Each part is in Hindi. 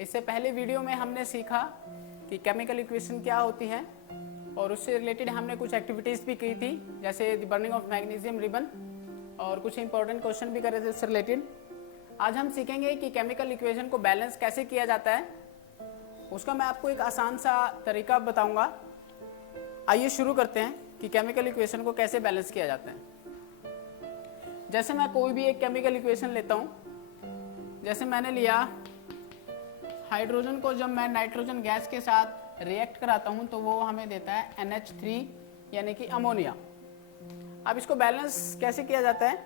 इससे पहले वीडियो में हमने सीखा कि केमिकल इक्वेशन क्या होती है और उससे रिलेटेड हमने कुछ एक्टिविटीज़ भी की थी, जैसे the burning of magnesium ribbon, और कुछ इंपॉर्टेंट क्वेश्चन भी करे थे उससे रिलेटेड। आज हम सीखेंगे कि केमिकल इक्वेशन को बैलेंस कैसे किया जाता है। उसका मैं आपको एक आसान सा तरीका बताऊंगा। आइए शुरू करते हैं कि केमिकल इक्वेशन को कैसे बैलेंस किया जाता है। जैसे मैं कोई भी एक केमिकल इक्वेशन लेता हूं, जैसे मैंने लिया हाइड्रोजन को, जब मैं नाइट्रोजन गैस के साथ रिएक्ट कराता हूं तो वो हमें देता है NH3 यानी कि अमोनिया। अब इसको बैलेंस कैसे किया जाता है?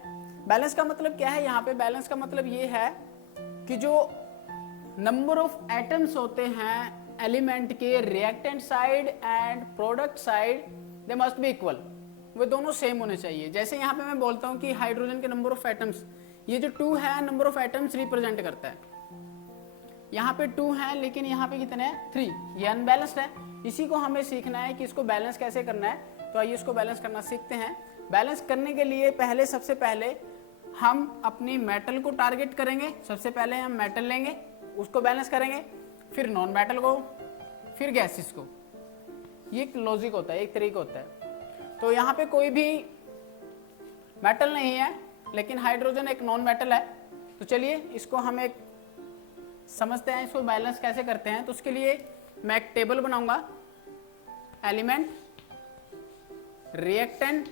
बैलेंस का मतलब क्या है? यहाँ पे बैलेंस का मतलब ये है कि जो नंबर ऑफ एटम्स होते हैं एलिमेंट के reactant side and product side, they must be equal, वे दोनों सेम होने चाहिए। जैसे यहाँ पे मैं बोलता हूँ कि हाइड्रोजन के नंबर ऑफ एटम्स, ये जो 2 है नंबर ऑफ एटम्स रिप्रेजेंट करता है। यहाँ पे 2 है लेकिन यहाँ पे कितने हैं? 3। ये अनबैलेंस्ड है। इसी को हमें सीखना है कि इसको बैलेंस कैसे करना है। तो आइए इसको बैलेंस करना सीखते हैं। बैलेंस करने के लिए सबसे पहले हम अपनी मेटल को टारगेट करेंगे। सबसे पहले हम मेटल लेंगे, उसको बैलेंस करेंगे, फिर नॉन मेटल को, फिर गैसेस को। ये एक लॉजिक होता है, एक तरीका होता है। तो यहाँ पे कोई भी मेटल नहीं है लेकिन हाइड्रोजन एक नॉन मेटल है। तो चलिए इसको हम एक समझते हैं, इसको बैलेंस कैसे करते हैं। तो उसके लिए मैं एक टेबल बनाऊंगा, element, reactant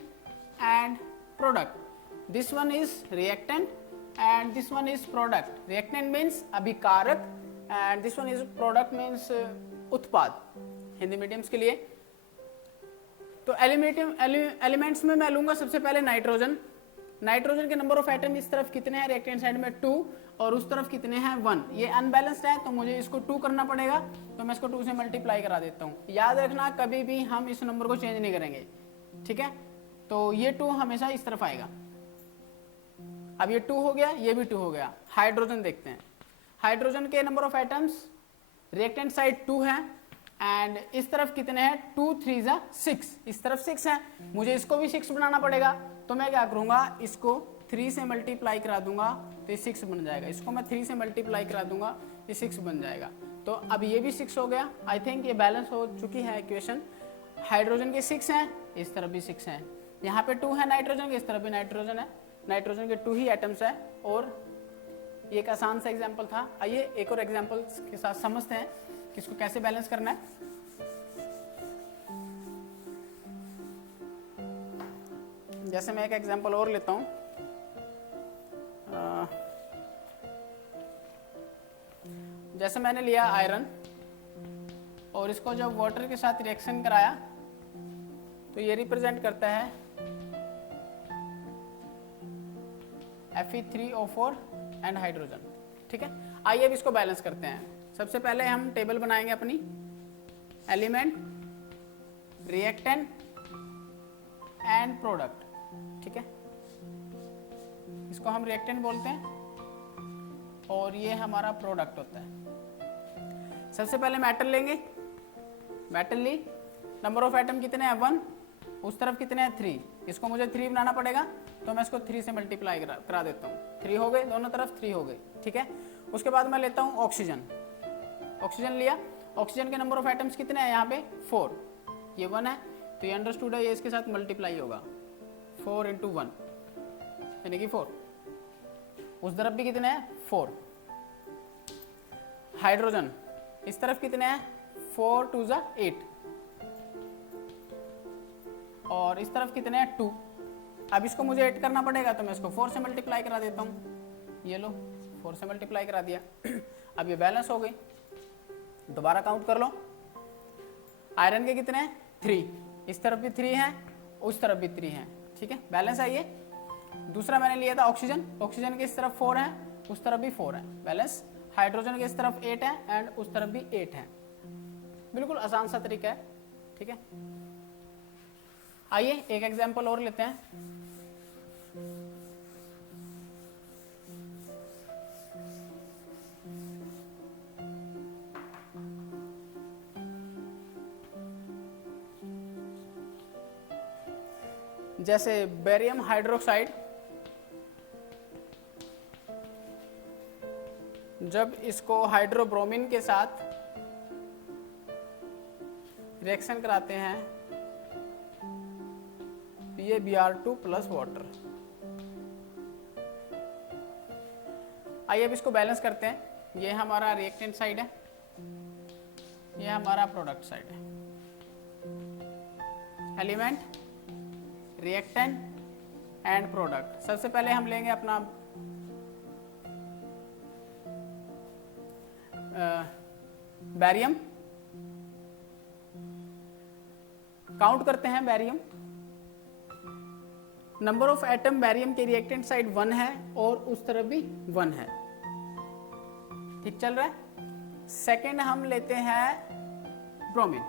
and product. This one is reactant and this one is product. Reactant means अभिकारक and this one is product means उत्पाद, हिंदी मीडियम्स के लिए। तो एलिमेंट्स में मैं लूंगा सबसे पहले नाइट्रोजन। नाइट्रोजन के नंबर ऑफ एटम इस तरफ कितने हैं? रिएक्टेंट साइड में 2 और उस तरफ कितने हैं? 1। ये अनबैलेंस्ड है तो मुझे इसको 2 करना पड़ेगा, तो मैं इसको 2 से मल्टीप्लाई करा देता हूँ। याद रखना कभी भी हम इस नंबर को चेंज नहीं करेंगे, ठीक है? तो ये 2 हमेशा इस तरफ आएगा। अब ये 2 हो गया, ये भी 2 हो गया। हाइड्रोजन देखते हैं। हाइड्रोजन के number of atoms reactant side 2 है एंड इस तरफ कितने हैं? 2 3 जा 6। इस तरफ 6 है, मुझे इसको भी 6 बनाना पड़ेगा। तो मैं क्या करूंगा, इसको 3 से मल्टीप्लाई करा दूंगा तो ये 6 बन जाएगा। इसको मैं 3 से मल्टीप्लाई करा दूंगा, ये 6 बन जाएगा। तो अब ये भी 6 हो गया। आई थिंक ये बैलेंस हो चुकी है इक्वेशन। हाइड्रोजन के 6 हैं, इस तरफ भी 6 हैं। यहाँ पे 2 है नाइट्रोजन के, इस तरफ भी नाइट्रोजन है। नाइट्रोजन के 2 ही एटम्स है। और ये एक आसान सा एग्जांपल था। आइए एक और एग्जांपल के साथ समझते हैं कि इसको कैसे बैलेंस करना है। जैसे मैं एक एग्जांपल और लेता हूं। जैसे मैंने लिया आयरन और इसको जब वाटर के साथ रिएक्शन कराया तो ये रिप्रेजेंट करता है Fe3O4 एंड हाइड्रोजन, ठीक है? आइए अब इसको बैलेंस करते हैं। सबसे पहले हम टेबल बनाएंगे अपनी, एलिमेंट, रिएक्टेंट एंड प्रोडक्ट, ठीक है? इसको हम रिएक्टेंट बोलते हैं और ये हमारा प्रोडक्ट होता है। सबसे पहले मेटल लेंगे, मेटल ली, नंबर ऑफ एटम कितने हैं? 1। उस तरफ कितने हैं? 3। इसको मुझे 3 बनाना पड़ेगा तो मैं इसको 3 से मल्टीप्लाई करा देता हूँ। 3 हो गए, दोनों तरफ 3 हो गए, ठीक है? उसके बाद मैं लेता हूँ ऑक्सीजन। ऑक्सीजन लिया, ऑक्सीजन के नंबर ऑफ एटम्स कितने हैं? यहाँ पे 4। ये 1 है तो ये अंडरस्टूड है, ये इसके साथ मल्टीप्लाई होगा। 4 × 1 यानी कि 4। उस तरफ भी कितने हैं? 4। हाइड्रोजन इस तरफ कितने हैं? 4 2 जा 8 और इस तरफ कितने हैं? 2। अब इसको मुझे 8 करना पड़ेगा तो मैं इसको 4 से मल्टीप्लाई करा देता हूँ। ये लो, 4 से मल्टीप्लाई करा दिया। अब ये बैलेंस हो गई। दोबारा काउंट कर लो। आयरन के कितने हैं? 3। इस तरफ भी 3 है, उस तरफ भी 3 है, ठीक है? बैलेंस है ये। दूसरा मैंने लिया था ऑक्सीजन। ऑक्सीजन के इस तरफ 4 है, उस तरफ भी 4 है, बैलेंस। हाइड्रोजन के इस तरफ 8 है एंड उस तरफ भी 8 है। बिल्कुल आसान सा तरीका है, ठीक है? आइए एक एग्जांपल और लेते हैं। जैसे बेरियम हाइड्रोक्साइड, जब इसको हाइड्रोब्रोमीन के साथ रिएक्शन कराते हैं BaBr2 प्लस वाटर। आइए अब इसको बैलेंस करते हैं। ये हमारा रिएक्टेंट साइड है, ये हमारा प्रोडक्ट साइड है। Element, reactant and product. सबसे पहले हम लेंगे अपना बैरियम, काउंट करते हैं barium. Number of atom barium के रिएक्टेंट साइड 1 है और उस तरफ भी 1 है, ठीक चल रहा है। सेकेंड हम लेते हैं ब्रोमीन,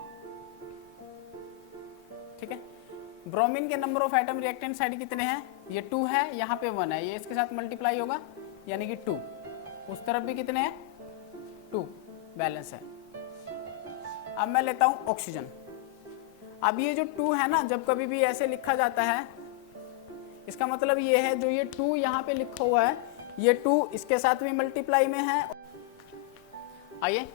ठीक है। ब्रोमीन के number of atom reactant side कितने हैं? ये 2 है, यहाँ पे 1 है, ये इसके साथ मल्टीप्लाई होगा यानी कि 2। उस तरफ भी कितने हैं? 2, बैलेंस है। अब मैं लेता हूं ऑक्सीजन। अब ये जो 2 है ना, जब कभी भी ऐसे लिखा जाता है, इसका मतलब ये है जो ये 2 यहाँ पे लिखा हुआ है, ये 2 इसके साथ भी मल्टीप्लाई में है। आइए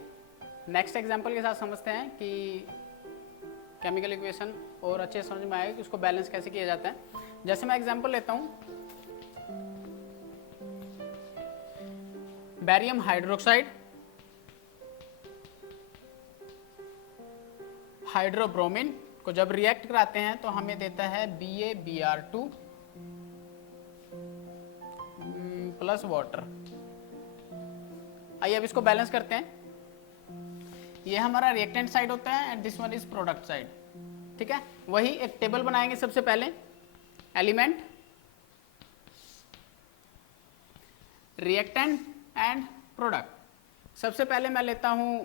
नेक्स्ट एग्जांपल के साथ समझते हैं कि केमिकल इक्वेशन और अच्छे समझ में आएगा कि उसको बैलेंस कैसे किया जाता है। जैसे मैं एग्जांपल लेता हूं, बैरियम हाइड्रोक्साइड, हाइड्रोब्रोमीन को जब रिएक्ट कराते हैं तो हमें देता है BaBr2 प्लस वाटर। आइए अब इसको बैलेंस करते हैं। ये हमारा रिएक्टेंट साइड होता है and this one is product side, ठीक है। वही एक टेबल बनाएंगे सबसे पहले। Element, reactant and product. सबसे पहले मैं लेता हूं,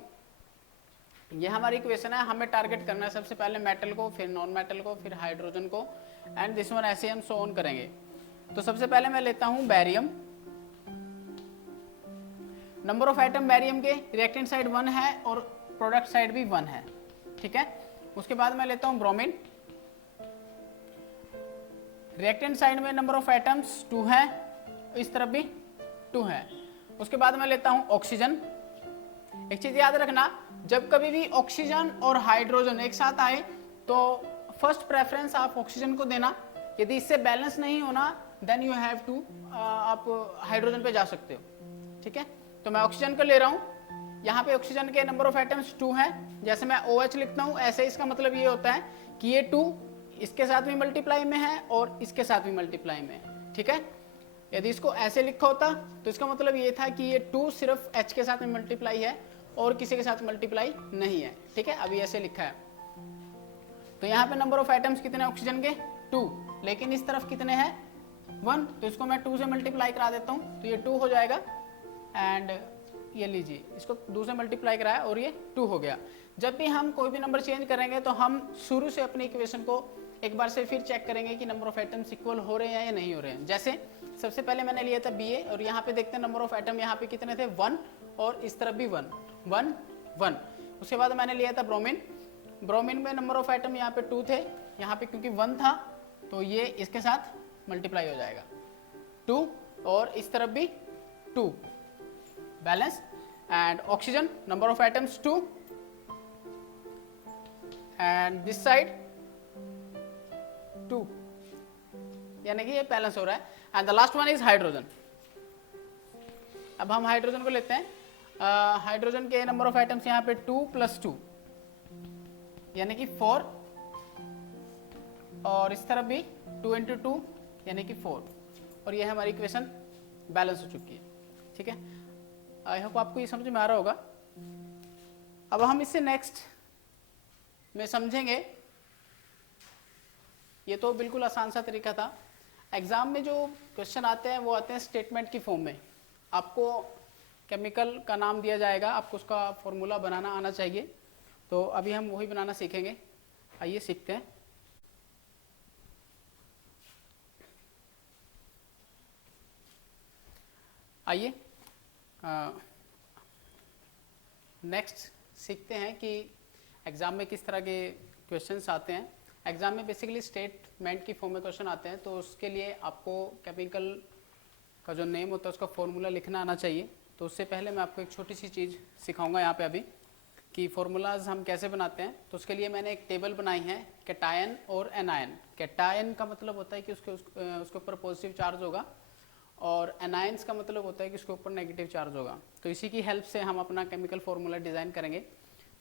ये हमारी इक्वेशन है, हमें टारगेट करना है सबसे पहले मेटल को, फिर नॉन मेटल को, फिर हाइड्रोजन को एंड दिस वन, ऐसे हम सो ऑन करेंगे। तो सबसे पहले मैं लेता हूं barium. Number of atom barium के रिएक्टेंट साइड 1 है और प्रोडक्ट साइड भी 1 है, ठीक है। उसके बाद मैं लेता हूं ब्रोमीन। रिएक्टेंट साइड में नंबर ऑफ एटम्स 2 है, इस तरफ भी 2 है। उसके बाद मैं लेता हूं ऑक्सीजन। एक चीज याद रखना, जब कभी भी ऑक्सीजन और हाइड्रोजन एक साथ आए तो फर्स्ट प्रेफरेंस आप ऑक्सीजन को देना। यदि इससे बैलेंस नहीं होना देन यू हैव टू, आप हाइड्रोजन पे जा सकते हो, ठीक है। तो मैं ऑक्सीजन को ले रहा हूं। यहाँ पे ऑक्सीजन के नंबर ऑफ एटम्स 2 है। जैसे मैं OH लिखता हूं, ऐसे इसका मतलब ये होता है कि ये 2 इसके साथ भी मल्टीप्लाई में है और इसके साथ भी मल्टीप्लाई में है, ठीक है। यदि इसको ऐसे लिखा होता तो इसका मतलब ये था कि ये 2 सिर्फ H के साथ में मल्टीप्लाई है और किसी के साथ मल्टीप्लाई नहीं है, ठीक है। अभी ऐसे लिखा है। तो यहाँ पे नंबर ऑफ एटम्स कितने ऑक्सीजन के? 2, लेकिन इस तरफ कितने हैं? 1। तो इसको मैं 2 से मल्टीप्लाई करा देता हूँ तो ये 2 हो जाएगा एंड ये लीजिए, इसको 2 से मल्टीप्लाई कराया और ये 2 हो गया। जब भी हम कोई भी नंबर चेंज करेंगे तो हम शुरू से अपनी इक्वेशन को एक बार से फिर चेक करेंगे कि नंबर ऑफ एटम्स इक्वल हो रहे हैं या नहीं हो रहे हैं। जैसे सबसे पहले मैंने लिया था Ba और यहाँ पे देखते हैं नंबर ऑफ एटम यहाँ पे कितने थे? 1 और इस तरफ भी 1 1 1। उसके बाद मैंने लिया था ब्रोमीन। ब्रोमीन में नंबर ऑफ एटम यहाँ पे 2 थे, यहाँ पे क्योंकि 1 था तो ये इसके साथ मल्टीप्लाई हो जाएगा 2 और इस तरफ भी 2, balance. And oxygen number of atoms 2 and this side 2, यानी कि ये बैलेंस हो रहा है। And the last one is hydrogen. अब हम हाइड्रोजन को लेते हैं। हाइड्रोजन के नंबर ऑफ एटम्स यहाँ पे 2 + 2 यानी कि 4 और इस तरफ भी 2 × 2 यानी कि 4 और ये हमारी इक्वेशन बैलेंस हो चुकी है, ठीक है। आई होप आपको ये समझ में आ रहा होगा। अब हम इससे नेक्स्ट में समझेंगे। ये तो बिल्कुल आसान सा तरीका था। एग्जाम में जो क्वेश्चन आते हैं वो आते हैं स्टेटमेंट की फॉर्म में। आपको केमिकल का नाम दिया जाएगा, आपको उसका फॉर्मूला बनाना आना चाहिए। तो अभी हम वही बनाना सीखेंगे। आइए सीखते हैं। आइए नेक्स्ट सीखते हैं कि एग्ज़ाम में किस तरह के क्वेश्चंस आते हैं। एग्ज़ाम में बेसिकली स्टेटमेंट की फॉर्म में क्वेश्चन आते हैं, तो उसके लिए आपको केमिकल का जो नेम होता है उसका फॉर्मूला लिखना आना चाहिए। तो उससे पहले मैं आपको एक छोटी सी चीज़ सिखाऊंगा यहाँ पे अभी कि फॉर्मूलाज हम कैसे बनाते हैं। तो उसके लिए मैंने एक टेबल बनाई है कैटायन और एनायन। कैटायन का मतलब होता है कि उसके ऊपर पॉजिटिव चार्ज होगा, और एनायंस का मतलब होता है कि उसके ऊपर नेगेटिव चार्ज होगा। तो इसी की हेल्प से हम अपना केमिकल फॉर्मूला डिज़ाइन करेंगे।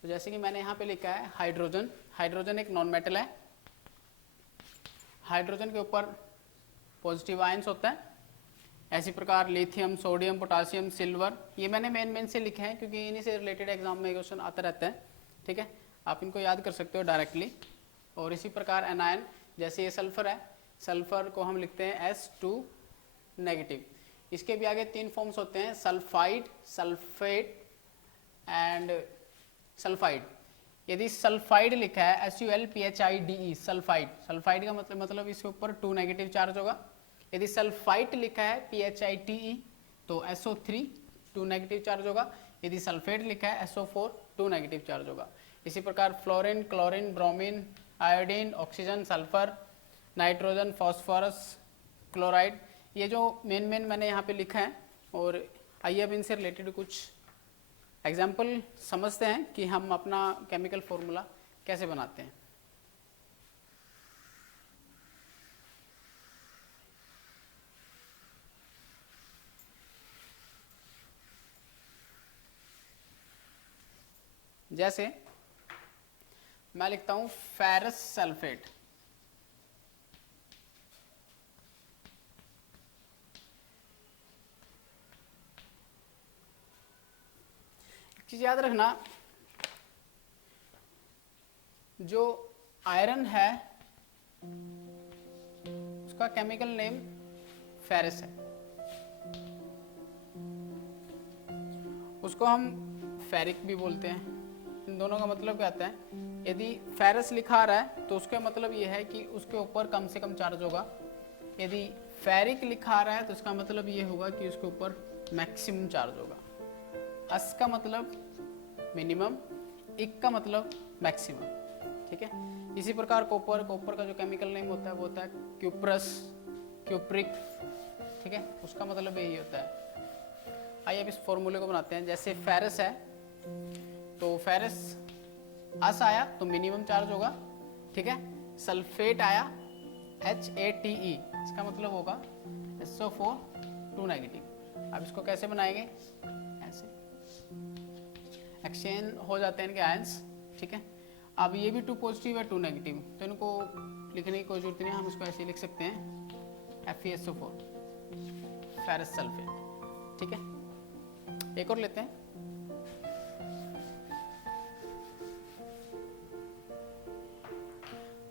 तो जैसे कि मैंने यहाँ पे लिखा है हाइड्रोजन। हाइड्रोजन एक नॉन मेटल है। हाइड्रोजन के ऊपर पॉजिटिव आयंस होता है। ऐसी प्रकार लिथियम, सोडियम, पोटासियम, सिल्वर, ये मैंने मेन से लिखे हैं क्योंकि इन्हीं से रिलेटेड एग्जाम में क्वेश्चन आता रहता है। ठीक है, आप इनको याद कर सकते हो डायरेक्टली। और इसी प्रकार एनायन, जैसे ये सल्फर है, सल्फर को हम लिखते हैं S2 नेगेटिव। इसके भी आगे 3 फॉर्म्स होते हैं, सल्फाइड, सल्फेट एंड सल्फाइड। यदि सल्फाइड लिखा है SULPHIDE, सल्फाइड, सल्फाइड का मतलब इसके ऊपर 2 नेगेटिव चार्ज होगा। यदि सल्फाइट लिखा है PHITE तो SO3 2 नेगेटिव चार्ज होगा। यदि सल्फेट लिखा है SO4 2 नेगेटिव चार्ज होगा। इसी प्रकार fluorine, chlorine, bromine, iodine, oxygen, sulphur, nitrogen, phosphorus, chloride, ये जो मेन मैंने यहाँ पे लिखा है। और आइए अब इनसे रिलेटेड कुछ एग्जाम्पल समझते हैं कि हम अपना केमिकल फॉर्मूला कैसे बनाते हैं। जैसे मैं लिखता हूं फेरस सल्फेट। एक चीज याद रखना, जो आयरन है उसका केमिकल नेम फेरस है। उसको हम फेरिक भी बोलते हैं। इन दोनों का मतलब क्या आता है, यदि फेरस लिखा आ रहा है तो उसका मतलब ये है कि उसके ऊपर कम से कम चार्ज होगा। यदि फेरिक लिखा आ रहा है तो इसका मतलब ये होगा कि उसके ऊपर मैक्सिमम चार्ज होगा। अस का मतलब मिनिमम, इक का मतलब मैक्सिमम। ठीक है, इसी प्रकार कॉपर, कॉपर का जो केमिकल नेम होता है वो होता है क्यूप्रस, क्यूप्रिक। ठीक है, उसका मतलब यही होता है। आइए अब इस फॉर्मूले को बनाते हैं। जैसे फेरस है तो फेरस अस आया तो मिनिमम चार्ज होगा। ठीक है, सल्फेट आया HATE, इसका मतलब होगा SO4 2 नेगेटिव। अब इसको कैसे बनाएंगे, ऐसे एक्सचेंज हो जाते हैं इनके आयंस। ठीक है, अब ये भी 2 पॉजिटिव है 2 नेगेटिव, तो इनको लिखने की कोई जरूरत नहीं है, हम इसको ऐसे लिख सकते हैं FeSO4 फेरस सल्फेट। ठीक है, एक और लेते हैं।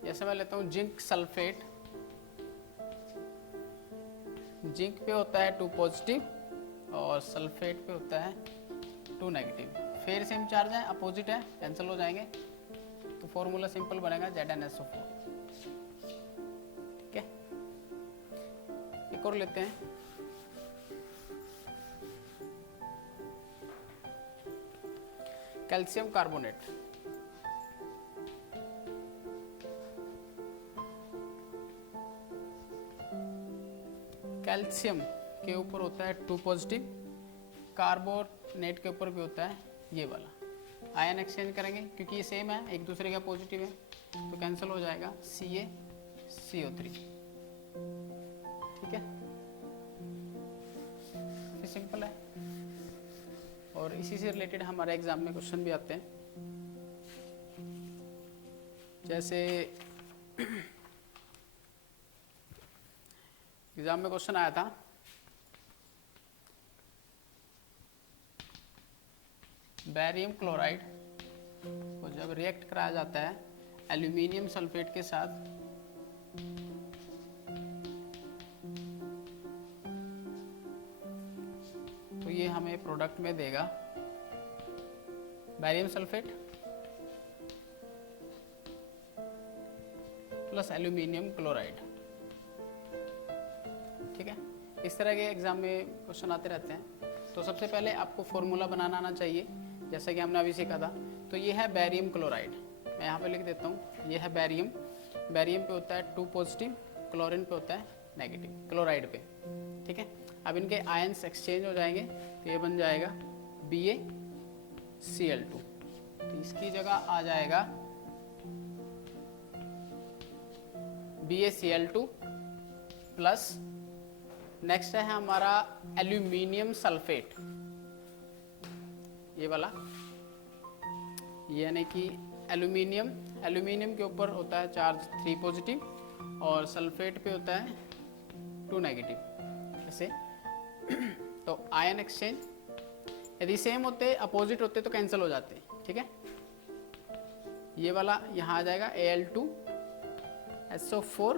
जैसे मैं लेता हूं जिंक सल्फेट। जिंक पे होता है 2 पॉजिटिव और सल्फेट पे होता है 2 नेगेटिव। फिर सेम चार्ज है, अपोजिट है, कैंसिल हो जाएंगे, तो फॉर्मूला सिंपल बनेगा ZnSO4। ठीक है, एक और लेते हैं। Calcium carbonate. कैल्शियम के ऊपर होता है 2 पॉजिटिव, कार्बोनेट के ऊपर भी होता है ये वाला। आयन एक्सचेंज करेंगे क्योंकि ये सेम है, एक दूसरे का पॉजिटिव है, तो कैंसिल हो जाएगा CaCO3। ठीक है, ये सिंपल है। और इसी से रिलेटेड हमारे एग्जाम में क्वेश्चन भी आते हैं। जैसे एग्जाम में क्वेश्चन आया था, बेरियम क्लोराइड को जब रिएक्ट कराया जाता है एल्यूमिनियम सल्फेट के साथ, तो ये हमें प्रोडक्ट में देगा barium sulphate plus aluminium chloride. ठीक है, इस तरह के एग्जाम में क्वेश्चन आते रहते हैं। तो सबसे पहले आपको फॉर्मूला बनाना आना चाहिए, जैसा कि हमने अभी सीखा था। तो ये है बेरियम क्लोराइड, मैं यहाँ पे लिख देता हूँ, ये है बेरियम। बेरियम पे होता है 2 पॉजिटिव, क्लोरीन पे होता है नेगेटिव, क्लोराइड पे। ठीक है, अब इनके आयंस एक्सचेंज हो जाएंगे तो ये बन जाएगा BaCl2। तो इसकी जगह आ जाएगा BaCl2 प्लस नेक्स्ट है हमारा एल्यूमिनियम सल्फेट, ये वाला, यानी कि एल्यूमिनियम के ऊपर होता है चार्ज 3 पॉजिटिव और सल्फेट पे होता है 2 नेगेटिव, ऐसे। तो आयन एक्सचेंज यदि सेम होते अपोजिट होते तो कैंसिल हो जाते, ठीक है। ये वाला यहाँ आ जाएगा Al2SO4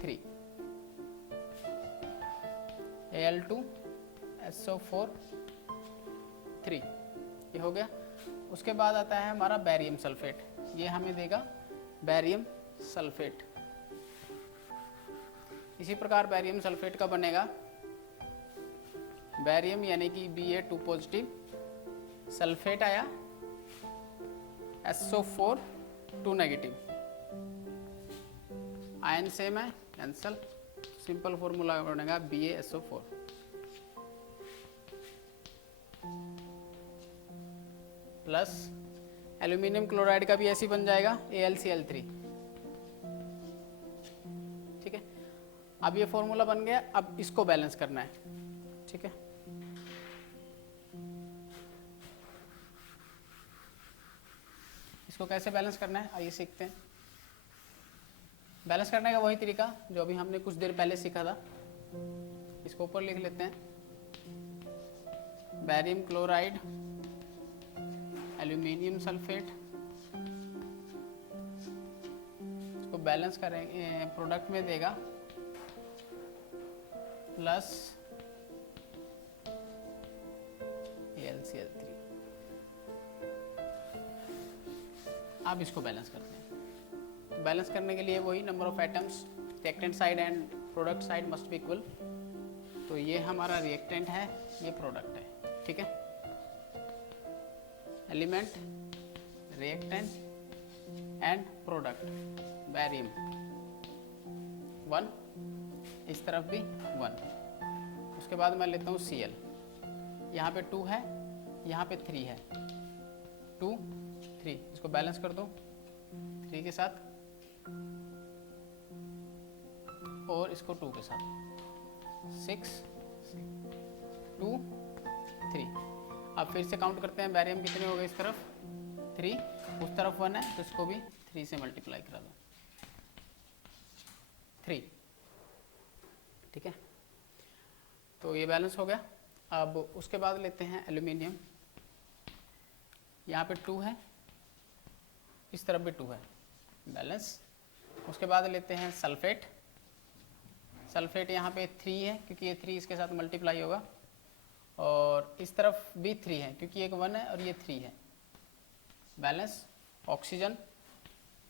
3, Al2SO4 3, ये हो गया। उसके बाद आता है हमारा बैरियम सल्फेट, ये हमें देगा बैरियम सल्फेट। इसी प्रकार बैरियम सल्फेट का बनेगा बैरियम यानी कि Ba2 पॉजिटिव, सल्फेट आया SO4 2 नेगेटिव, आयन सेम है, कैंसल, सिंपल फॉर्मूला बनेगा BaSO4 प्लस एल्यूमिनियम क्लोराइड का भी ऐसे बन जाएगा AlCl3, ठीक है। अब ये फॉर्मूला बन गया, अब इसको बैलेंस करना है, ठीक है। इसको कैसे बैलेंस करना है आइए सीखते हैं। बैलेंस करने का वही तरीका जो अभी हमने कुछ देर पहले सीखा था। इसको ऊपर लिख लेते हैं, बैरियम क्लोराइड एल्यूमिनियम सल्फेट, इसको बैलेंस करेंगे, प्रोडक्ट में देगा प्लस AlCl3। अब इसको बैलेंस करते हैं। तो बैलेंस करने के लिए वही number of atoms, reactant side and product side must be equal. तो ये हमारा रिएक्टेंट है, ये प्रोडक्ट है, ठीक है। Element, reactant and product, barium 1, इस तरफ भी 1। उसके बाद मैं लेता हूँ Cl, यहाँ पे 2 है, यहाँ पे 3 है, 2 3, इसको बैलेंस कर दो 3 के साथ और इसको 2 के साथ, 6 2 3। अब फिर से काउंट करते हैं, बैरियम कितने हो गए इस तरफ 3, उस तरफ 1 है तो इसको भी 3 से मल्टीप्लाई करा दो, 3, ठीक है। तो ये बैलेंस हो गया। अब उसके बाद लेते हैं एल्यूमिनियम, यहाँ पे 2 है, इस तरफ भी 2 है, बैलेंस। उसके बाद लेते हैं सल्फेट, सल्फेट यहाँ पे 3 है क्योंकि ये 3 इसके साथ मल्टीप्लाई होगा, और इस तरफ भी 3 है क्योंकि एक 1 है और ये 3 है, बैलेंस। ऑक्सीजन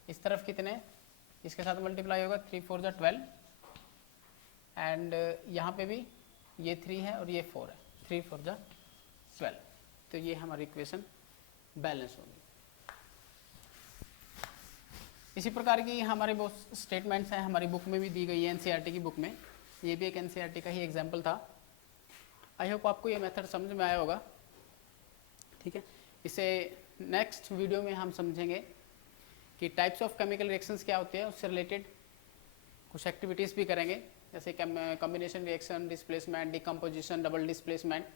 इस तरफ कितने, इसके साथ मल्टीप्लाई होगा, 3 4 जा 12, एंड यहाँ पे भी ये 3 है और ये 4 है, 3 4 जा 12। तो ये हमारी इक्वेशन बैलेंस होगी। इसी प्रकार की हमारे बहुत स्टेटमेंट्स हैं, हमारी बुक में भी दी गई है, एनसीईआरटी की बुक में। ये भी एक एनसीईआरटी का ही एग्जाम्पल था। आई होप आपको ये मेथड समझ में आया होगा, ठीक है। इसे नेक्स्ट वीडियो में हम समझेंगे कि टाइप्स ऑफ केमिकल रिएक्शंस क्या होते हैं, उससे रिलेटेड कुछ एक्टिविटीज़ भी करेंगे, जैसे combination reaction, displacement, decomposition, double displacement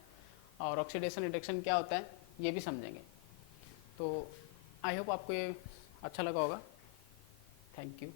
और ऑक्सीडेशन रिडक्शन क्या होता है, ये भी समझेंगे। तो आई होप आपको ये अच्छा लगा होगा। Thank you.